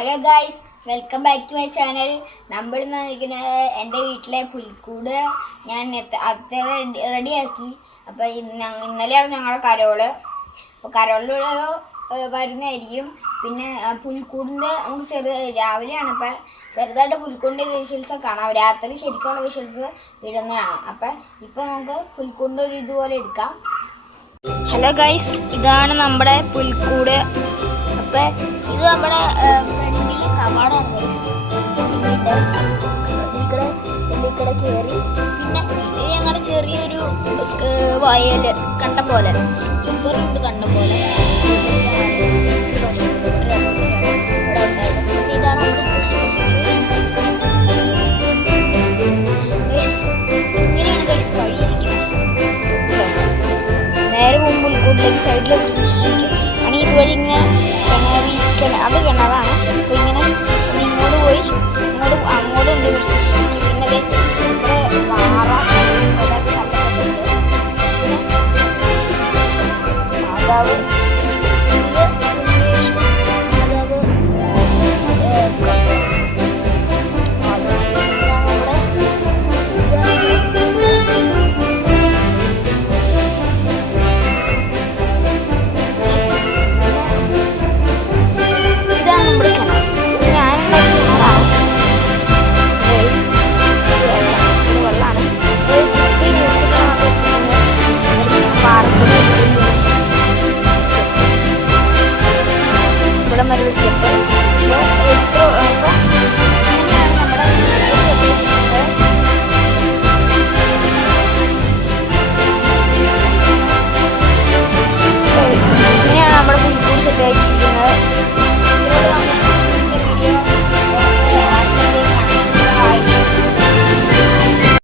Hello guys, welcome back to my channel. നമ്മൾ നിൽക്കുന്നത് എൻ്റെ വീട്ടിലെ പുൽക്കൂട് ഞാൻ റെഡിയാക്കി. അപ്പോൾ ഇന്നലെയാണ് ഞങ്ങളുടെ കരോള്. അപ്പോൾ കരോളിലൂടെ വരുന്നതായിരിക്കും. പിന്നെ പുൽക്കൂടിൻ്റെ നമുക്ക് രാവിലെയാണ്. അപ്പോൾ ചെറുതായിട്ട് പുൽക്കൂടിൻ്റെ വിഷ്വൽസ് കാണാം. രാത്രി ശരിക്കുള്ള വിഷ്വൽസ് ഇടുന്നതാണ്. അപ്പോൾ ഇപ്പോൾ നമുക്ക് പുൽക്കൂടിൻ്റെ ഒരു ഇതുപോലെ എടുക്കാം. ഹലോ ഗായ്സ്, ഇതാണ് നമ്മുടെ പുൽക്കൂട്. അപ്പം ഇത് നമ്മുടെ ഫ്രണ്ടിലെ കവാടമാണ്. ഇതിൽക്കൂടെ കയറി പിന്നെ ഇത് ഞങ്ങളുടെ ചെറിയൊരു വയൽ കണ്ട പോലെ ഇപ്പറുണ്ട് കണ്ട പോലെ ഇതാണ് നമ്മുടെ ക്രിസ്മസ് ട്രീ. ഇങ്ങനെയാണ് ഗൈസ് വഴിയിരിക്കുന്നത്. നേരെ മുമ്പ് പുൽക്കൂടിലേക്ക് സൈഡിലെ ക്രിസ്മസ് ട്രീക്ക് ആണ്. ഇതുവഴി ഇങ്ങനെ അത് കിണറാണ്. അപ്പോൾ ഇങ്ങനെ ഇങ്ങോട്ട് പോയി അങ്ങോട്ടുണ്ട് ക്രിസ്മസ് ട്രീ. പിന്നെ ഇവിടെ വാറ മാതാവ് മറ്റൊരു സ്റ്റെപ്പ്